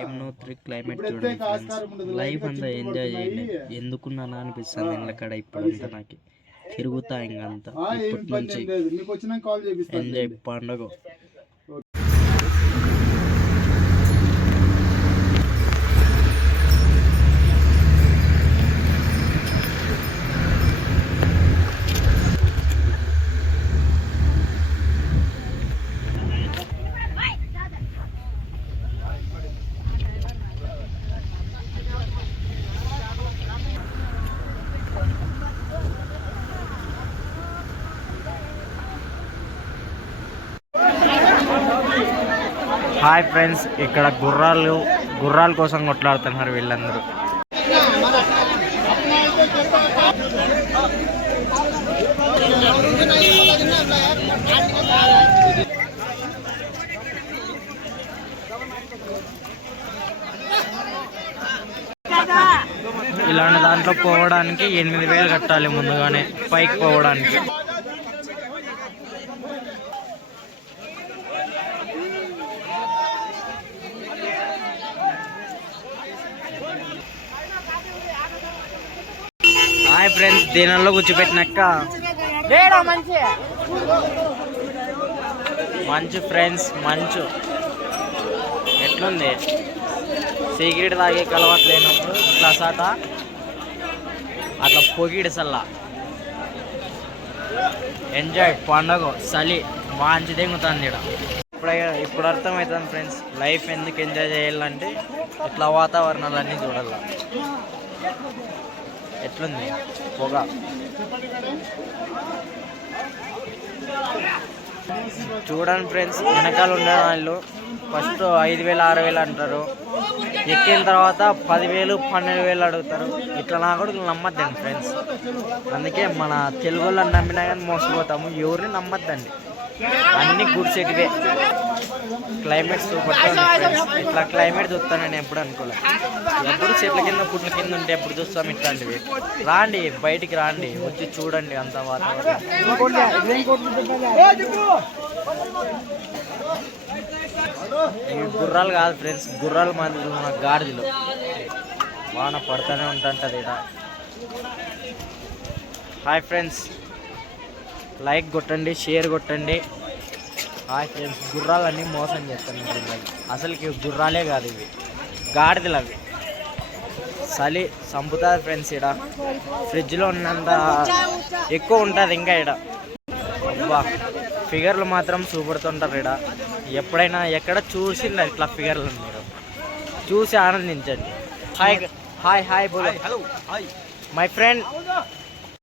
Yamunotri climate చూడండి friends. Life అంతా enjoy చేయండి. ఎందుకున్నానా అనిపిస్తుంది ఇండ్లకాడ ఇప్పుడంతా నాకు తిరుగుతా ఇంకంతా ఇప్పటి నుంచి ఎంజాయ్ పండుగ. హాయ్ ఫ్రెండ్స్, ఇక్కడ గుర్రాల కోసం కొట్లాడుతున్నారు వీళ్ళందరూ. ఇలాంటి దాంట్లో పోవడానికి 8,000 కట్టాలి ముందుగానే పైకి పోవడానికి. హాయ్ ఫ్రెండ్స్, దీనిలో కూర్చోపెట్టినాక మంచు ఫ్రెండ్స్, మంచు ఎట్లుంది. సిగరెట్ తాగే కలవాటు లేనప్పుడు ఇట్లా సాత అట్లా పొగిడిసల్లా ఎంజాయ్ పండగ. చలి మంచి దిగుతుంది ఇక్కడ. ఇప్పుడు అర్థమవుతుంది ఫ్రెండ్స్, లైఫ్ ఎందుకు ఎంజాయ్ చేయాలంటే ఇట్లా వాతావరణాలన్నీ చూడాల. ఎట్లుంది పొగ. చూడండి ఫ్రెండ్స్, వెనకాల ఉండే వాళ్ళు ఫస్ట్ 5,000 6,000 అంటారు. ఎక్కిన తర్వాత 10,000 12,000 అడుగుతారు. ఇట్లా నా కూడా నమ్మద్దండి ఫ్రెండ్స్. అందుకే మన తెలుగు వాళ్ళని నమ్మినా కానీ మోసపోతాము. ఎవరిని నమ్మద్దండి, అన్ని గుడిసెటివే. Climate super friends. ఇట్లా క్లైమేట్ చూస్తాను నేను ఎప్పుడు అనుకోలేదు. ఎప్పుడు చెట్ల కింద పుట్ల కింద ఉంటే ఎప్పుడు చూస్తాం ఇట్లాంటివి. రాండి, బయటికి రాండి, వచ్చి చూడండి అంత వాతావరణం. ఇవి గుర్రాలు కాదు ఫ్రెండ్స్, గుర్రాల మధ్యలో ఉన్న గాడిదలు. వాన పడుతూనే ఉంటుంటుంది ఇక్కడ. హాయ్ ఫ్రెండ్స్, లైక్ కొట్టండి, షేర్ కొట్టండి. హాయ్ ఫ్రెండ్స్, గుర్రాలన్నీ మోసం చేస్తాను. అసలుకి గుర్రాలే కాదు, ఇవి గాడిదలు. అవి చలి చంపుతుంది ఫ్రెండ్స్. ఇక్కడ ఫ్రిడ్జ్లో ఉన్నంత ఎక్కువ ఉంటుంది ఇంకా ఇక్కడ. అబ్బా, ఫిగర్లు మాత్రం చూపెడుతుంటారు ఇక్కడ. ఎప్పుడైనా ఎక్కడ చూసింది ఇట్లా ఫిగర్లు మీరు చూసి ఆనందించండి. హాయ్ హాయ్ హాయ్ బోలో మై ఫ్రెండ్.